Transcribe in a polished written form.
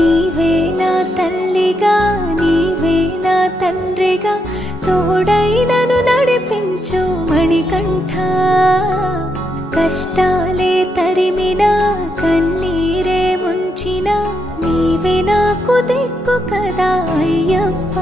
నీవే నా తల్లిగా నీవే నా తండ్రిగా తోడై నన్ను నడిపించు మణికంఠ కష్టాలే తరిమినా కన్నీరే ముంచినా నీవే నాకు దిక్కు కదా అయ్యప్ప